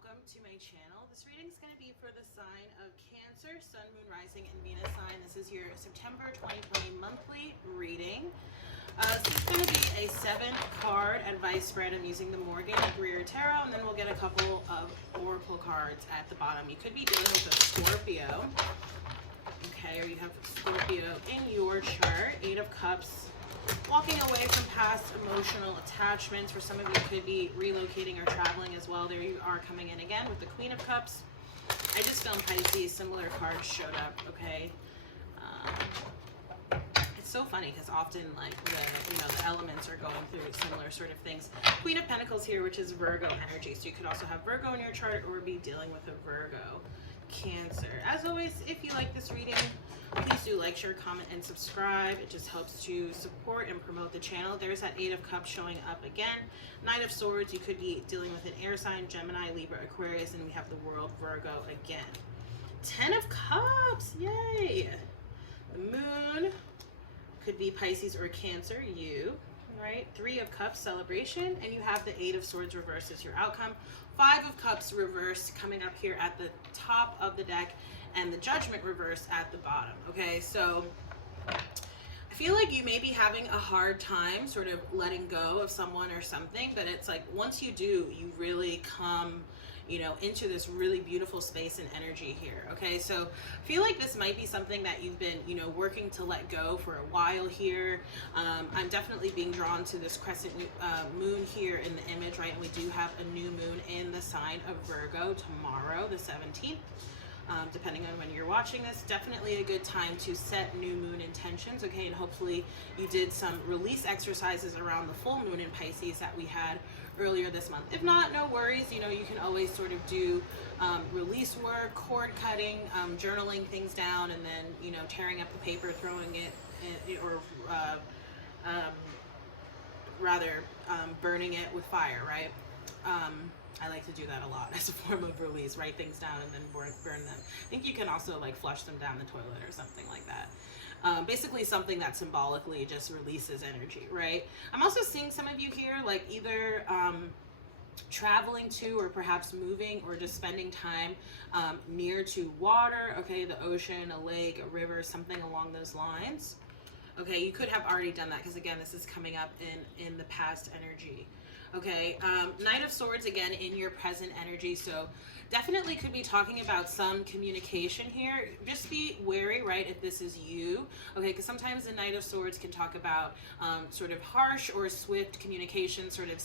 welcome to my channel. This reading is going to be for the sign of Cancer, Sun, Moon, Rising, and Venus sign. This is your September 2020 monthly reading. So it's going to be a 7-card advice spread. I'm using the Greer tarot, and then we'll get a couple of oracle cards at the bottom. You could be dealing with a Scorpio, okay, or you have Scorpio in your chart. 8 of Cups. Walking away from past emotional attachments. For some of you, could be relocating or traveling as well. There you are coming in again with the Queen of Cups. I just filmed Pisces. Similar cards showed up. Okay, it's so funny because often like the elements are going through similar sort of things. Queen of Pentacles here, which is Virgo energy. So you could also have Virgo in your chart or be dealing with a Virgo. Cancer. As always, if you like this reading, please do like, share, comment, and subscribe. It just helps to support and promote the channel. There's that 8 of Cups showing up again. 9 of Swords. You could be dealing with an air sign, Gemini, Libra, Aquarius, and we have the World, Virgo again. 10 of Cups. Yay! The Moon could be Pisces or Cancer. You. Right? 3 of Cups, celebration, and you have the 8 of Swords reversed as your outcome. 5 of Cups reversed coming up here at the top of the deck, and the Judgment reversed at the bottom. Okay, so I feel like you may be having a hard time sort of letting go of someone or something, but it's like once you do, you really come into this really beautiful space and energy here. Okay, so I feel like this might be something that you've been working to let go for a while here. I'm definitely being drawn to this crescent moon here in the image, right? And we do have a new moon in the sign of Virgo tomorrow, the 17th. Depending on when you're watching this, definitely a good time to set new moon intentions, okay? And hopefully you did some release exercises around the full moon in Pisces that we had earlier this month. If not, no worries. You can always sort of do release work, cord cutting, journaling things down, and then tearing up the paper, throwing it in, or rather burning it with fire, right? I like to do that a lot as a form of release. Write things down and then burn them. I think you can also like flush them down the toilet or something like that. Basically something that symbolically just releases energy, right? I'm also seeing some of you here like either traveling to or perhaps moving or just spending time near to water, okay, the ocean, a lake, a river, something along those lines. Okay, you could have already done that because again, this is coming up in the past energy. Okay, Knight of Swords again in your present energy, so definitely could be talking about some communication here. Just be wary, right, if this is you, okay, because sometimes the Knight of Swords can talk about sort of harsh or swift communication, sort of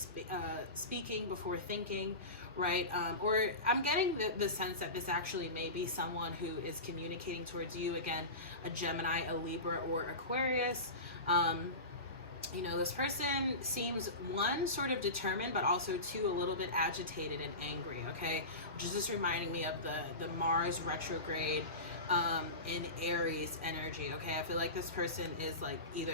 speaking before thinking, right? Or I'm getting the sense that this actually may be someone who is communicating towards you, again, a Gemini, a Libra, or Aquarius. This person seems, one, sort of determined, but also two, a little bit agitated and angry, okay? Which is just reminding me of the Mars retrograde in Aries energy, okay? I feel like this person is like either,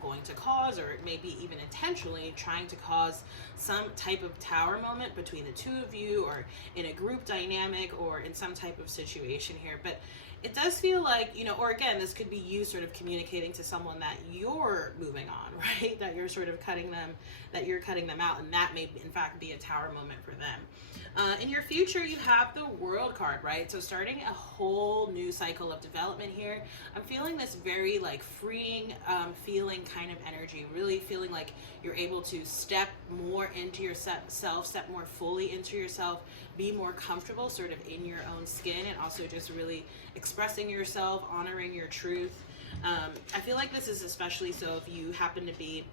going to cause or maybe even intentionally trying to cause some type of tower moment between the two of you or in a group dynamic or in some type of situation here. But it does feel like, or again, this could be you sort of communicating to someone that you're moving on, right? That you're sort of cutting them out, and that may in fact be a tower moment for them. In your future, you have the World card, right? So starting a whole new cycle of development here. I'm feeling this very like freeing feeling kind of energy, really feeling like you're able to step more into yourself, step more fully into yourself, be more comfortable sort of in your own skin, and also just really expressing yourself, honoring your truth. I feel like this is especially so if you happen to be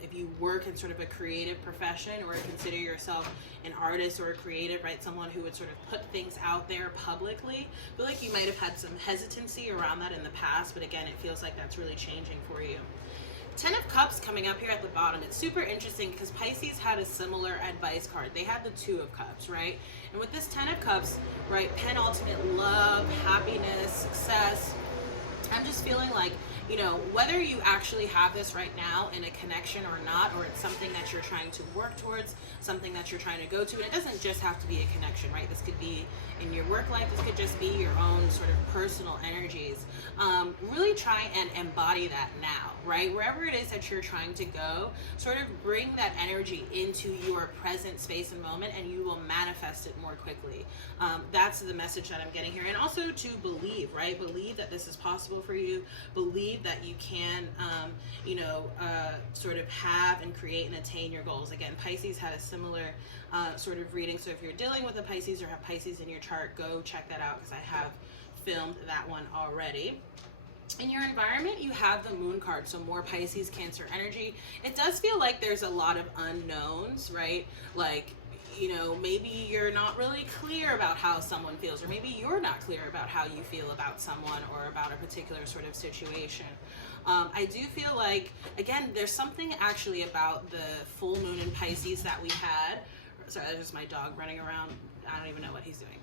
if you work in sort of a creative profession or consider yourself an artist or a creative, right? Someone who would sort of put things out there publicly. I feel like you might have had some hesitancy around that in the past, but again, it feels like that's really changing for you. 10 of Cups coming up here at the bottom. It's super interesting because Pisces had a similar advice card. They had the 2 of Cups, right? And with this 10 of Cups, right, penultimate love, happiness, success, I'm just feeling like you know, whether you actually have this right now in a connection or not, or it's something that you're trying to work towards, something that you're trying to go to, and it doesn't just have to be a connection, right? This could be in your work life, this could just be your own sort of personal energies. Really try and embody that now, right? Wherever it is that you're trying to go, sort of bring that energy into your present space and moment, and you will manifest it more quickly. That's the message that I'm getting here. And also to believe, right? Believe that this is possible for you. Believe that you can, sort of have and create and attain your goals. Again, Pisces had a similar sort of reading. So if you're dealing with a Pisces or have Pisces in your chart, go check that out, because I have filmed that one already. In your environment, you have the Moon card, so more Pisces, Cancer energy. It does feel like there's a lot of unknowns, right? Like, you know, maybe you're not really clear about how someone feels, or maybe you're not clear about how you feel about someone or about a particular sort of situation. I do feel like, again, there's something actually about the full moon in Pisces that we had. Sorry, that's just my dog running around. I don't even know what he's doing.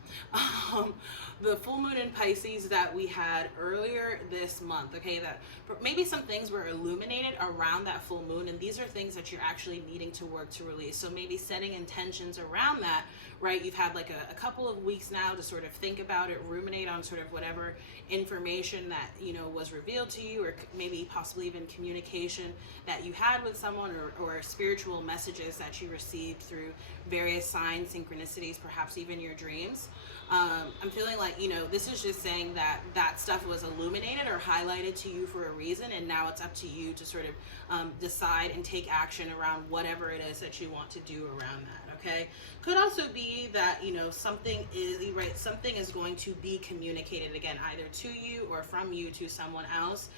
The full moon in Pisces that we had earlier this month, okay, that maybe some things were illuminated around that full moon, and these are things that you're actually needing to work to release. So maybe setting intentions around that, right? You've had like a couple of weeks now to sort of think about it, ruminate on sort of whatever information that, you know, was revealed to you, or maybe possibly even communication that you had with someone, or spiritual messages that you received through various signs, synchronicities, perhaps even your dreams. I'm feeling like, you know, this is just saying that that stuff was illuminated or highlighted to you for a reason, and now it's up to you to sort of decide and take action around whatever it is that you want to do around that, okay? Could also be that, you know, something is going to be communicated, again, either to you or from you to someone else,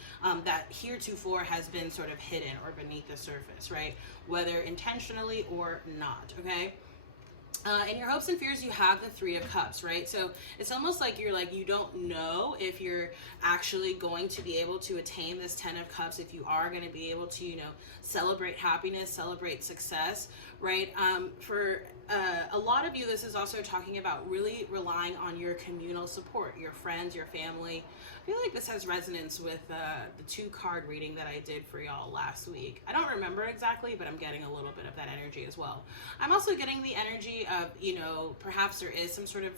that heretofore has been sort of hidden or beneath the surface, right? Whether intentionally or not, okay? In your hopes and fears, you have the Three of Cups, right? So it's almost like you don't know if you're actually going to be able to attain this Ten of Cups, if you are going to be able to, you know, celebrate happiness, celebrate success, right? For a lot of you, this is also talking about really relying on your communal support, your friends, your family. I feel like this has resonance with the 2-card reading that I did for y'all last week. I don't remember exactly, but I'm getting a little bit of that energy as well. I'm also getting the energy of, you know, perhaps there is some sort of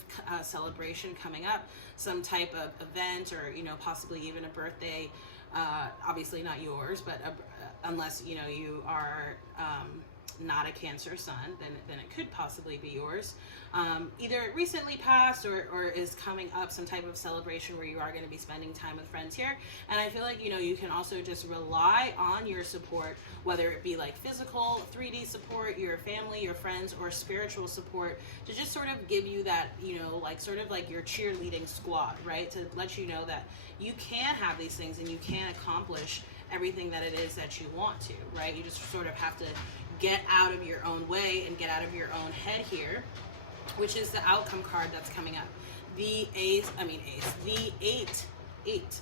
celebration coming up, some type of event, or, you know, possibly even a birthday. Obviously not yours, but unless, you know, you are not a Cancer sun, then it could possibly be yours. Either recently passed or is coming up, some type of celebration where you are going to be spending time with friends here. And I feel like, you know, you can also just rely on your support, whether it be like physical 3D support, your family, your friends, or spiritual support, to just sort of give you that, you know, like sort of like your cheerleading squad, right? To let you know that you can have these things and you can accomplish everything that it is that you want to, right? You just sort of have to get out of your own way and get out of your own head here, which is the outcome card that's coming up. The Eight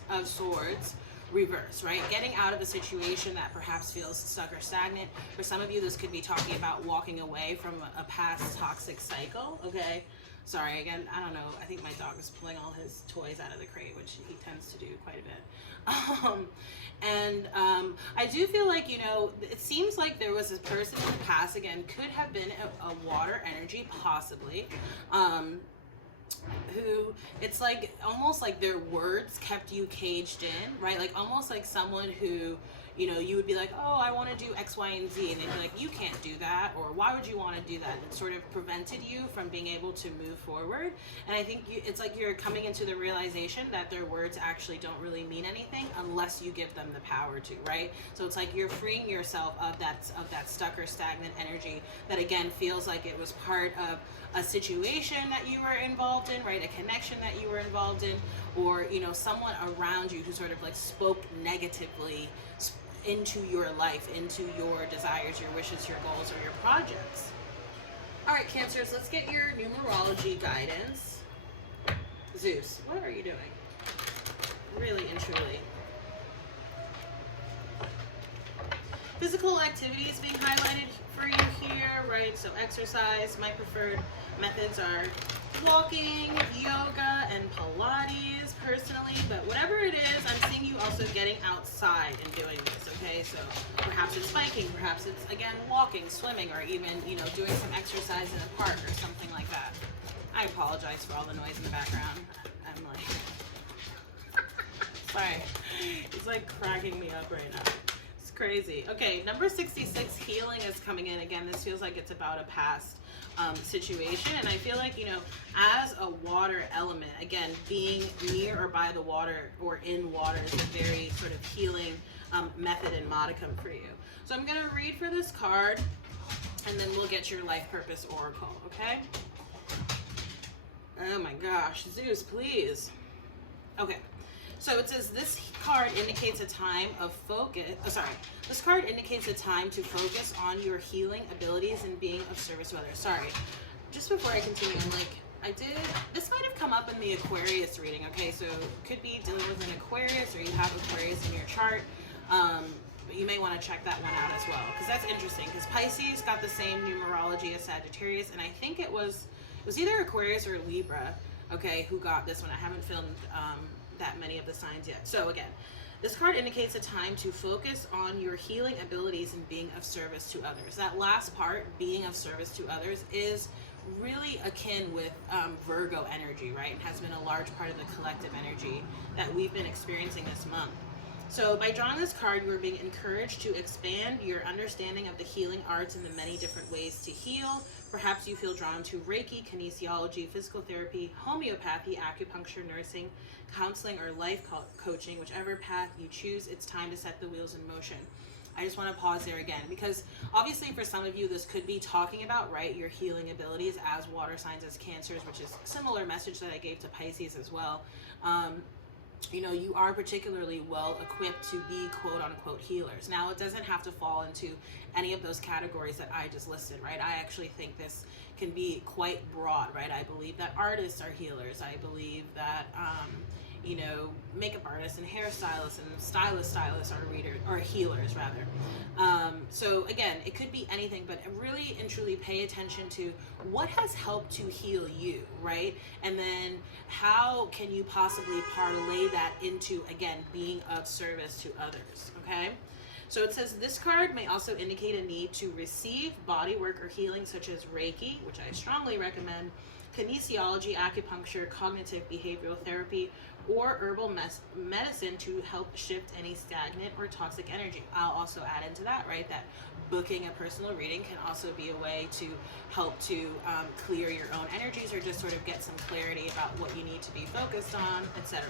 of Swords reverse, right? Getting out of a situation that perhaps feels stuck or stagnant. For some of you, this could be talking about walking away from a past toxic cycle, okay? Sorry, again, I don't know. I think my dog is pulling all his toys out of the crate, which he tends to do quite a bit. I do feel like, you know, it seems like there was a person in the past, again, could have been a water energy, possibly, who, it's like, almost like their words kept you caged in, right? Like, almost like someone who, you know, you would be like, oh, I want to do X, Y, and Z, and they'd be like, you can't do that, or why would you want to do that? It sort of prevented you from being able to move forward. And I think it's like you're coming into the realization that their words actually don't really mean anything unless you give them the power to, right? So it's like you're freeing yourself of that stuck or stagnant energy that, again, feels like it was part of a situation that you were involved in, right? A connection that you were involved in, or, you know, someone around you who sort of like spoke negatively into your life, into your desires, your wishes, your goals, or your projects. All right, Cancers, let's get your numerology guidance. Zeus, what are you doing? Really and truly. Physical activity is being highlighted for for you here, right? So exercise, my preferred methods are walking, yoga, and Pilates personally, but whatever it is, I'm seeing you also getting outside and doing this, okay? So perhaps it's biking, perhaps it's, again, walking, swimming, or even, you know, doing some exercise in a park or something like that. I apologize for all the noise in the background. I'm like, sorry. It's like cracking me up right now. It's crazy. Okay, number 66, healing is coming in. Again, this feels like it's about a past situation, and I feel like, you know, as a water element, again, being near or by the water or in water is a very sort of healing method and modicum for you. So I'm going to read for this card, and then we'll get your life purpose oracle, okay? Oh my gosh, Zeus, please. Okay. So it says this card indicates a time of focus. This card indicates a time to focus on your healing abilities and being of service to others. Sorry, just before I continue, I'm like, this might have come up in the Aquarius reading, okay? So it could be dealing with an Aquarius, or you have Aquarius in your chart. But you may want to check that one out as well, because that's interesting, because Pisces got the same numerology as Sagittarius, and I think it was either Aquarius or Libra, okay, who got this one. I haven't filmed that many of the signs yet. So again, this card indicates a time to focus on your healing abilities and being of service to others. That last part, being of service to others, is really akin with Virgo energy, right? It has been a large part of the collective energy that we've been experiencing this month. So by drawing this card, you are being encouraged to expand your understanding of the healing arts and the many different ways to heal. Perhaps you feel drawn to Reiki, kinesiology, physical therapy, homeopathy, acupuncture, nursing, counseling, or life coaching. Whichever path you choose, it's time to set the wheels in motion. I just want to pause there again, because obviously for some of you this could be talking about, right, your healing abilities as water signs, as Cancers, which is a similar message that I gave to Pisces as well. You know, you are particularly well equipped to be quote unquote healers. Now, it doesn't have to fall into any of those categories that I just listed, right? I actually think this can be quite broad, right? I believe that artists are healers. I believe that, you know, makeup artists and hairstylists and stylists are healers rather. So again, it could be anything, but really and truly pay attention to what has helped to heal you, right? And then how can you possibly parlay that into, again, being of service to others, okay? So it says this card may also indicate a need to receive body work or healing, such as Reiki, which I strongly recommend, kinesiology, acupuncture, cognitive behavioral therapy, or herbal medicine to help shift any stagnant or toxic energy. I'll also add into that, right, that booking a personal reading can also be a way to help to clear your own energies, or just sort of get some clarity about what you need to be focused on, etc.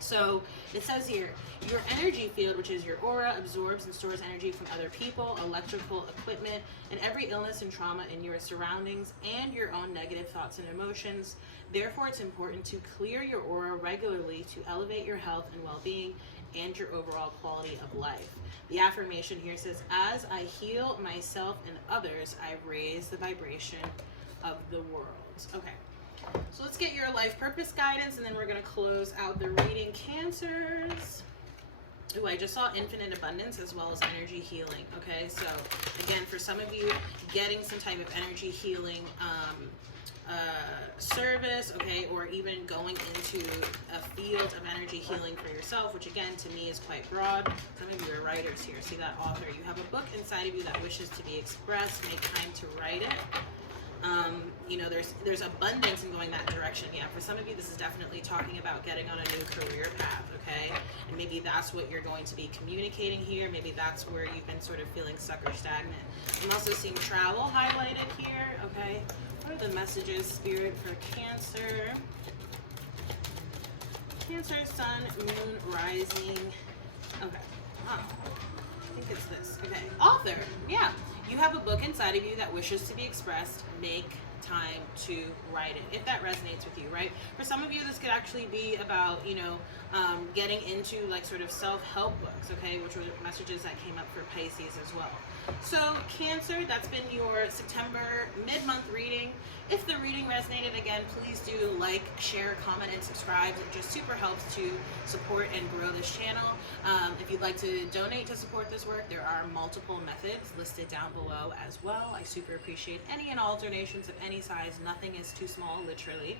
So it says here, your energy field, which is your aura, absorbs and stores energy from other people, electrical equipment, and every illness and trauma in your surroundings, and your own negative thoughts and emotions. Therefore, it's important to clear your aura regularly to elevate your health and well-being and your overall quality of life. The affirmation here says, as I heal myself and others, I raise the vibration of the world. Okay. So let's get your life purpose guidance, and then we're going to close out the reading. Cancers. Ooh, I just saw infinite abundance as well as energy healing. Okay, so again, for some of you, getting some type of energy healing service, okay, or even going into a field of energy healing for yourself, which again to me is quite broad. Some of you are writers here. See that author? You have a book inside of you that wishes to be expressed. Make time to write it. You know, there's abundance in going that direction. Yeah, for some of you, this is definitely talking about getting on a new career path, okay? And maybe that's what you're going to be communicating here. Maybe that's where you've been sort of feeling stuck or stagnant. I'm also seeing travel highlighted here, okay? What are the messages, Spirit, for Cancer? Cancer, Sun, Moon, Rising. Okay. Oh, I think it's this. Okay. Author. Yeah. You have a book inside of you that wishes to be expressed. Make time to write it, if that resonates with you, right? For some of you, this could actually be about, you know, getting into like sort of self-help books, okay, which were messages that came up for Pisces as well. So Cancer, that's been your September mid-month reading. If the reading resonated, again, please do like, share, comment, and subscribe. It just super helps to support and grow this channel. If you'd like to donate to support this work, there are multiple methods listed down below as well. I super appreciate any and all donations of any size. Nothing is too small, literally.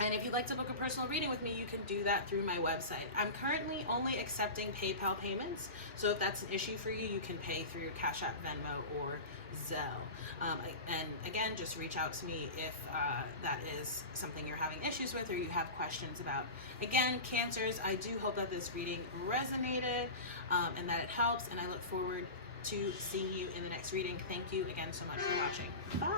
And if you'd like to book a personal reading with me, you can do that through my website. I'm currently only accepting PayPal payments, so if that's an issue for you, you can pay through your Cash App, Venmo, or Zelle. And again, just reach out to me if that is something you're having issues with or you have questions about. Again, Cancers, I do hope that this reading resonated and that it helps, and I look forward to seeing you in the next reading. Thank you again so much for watching. Bye!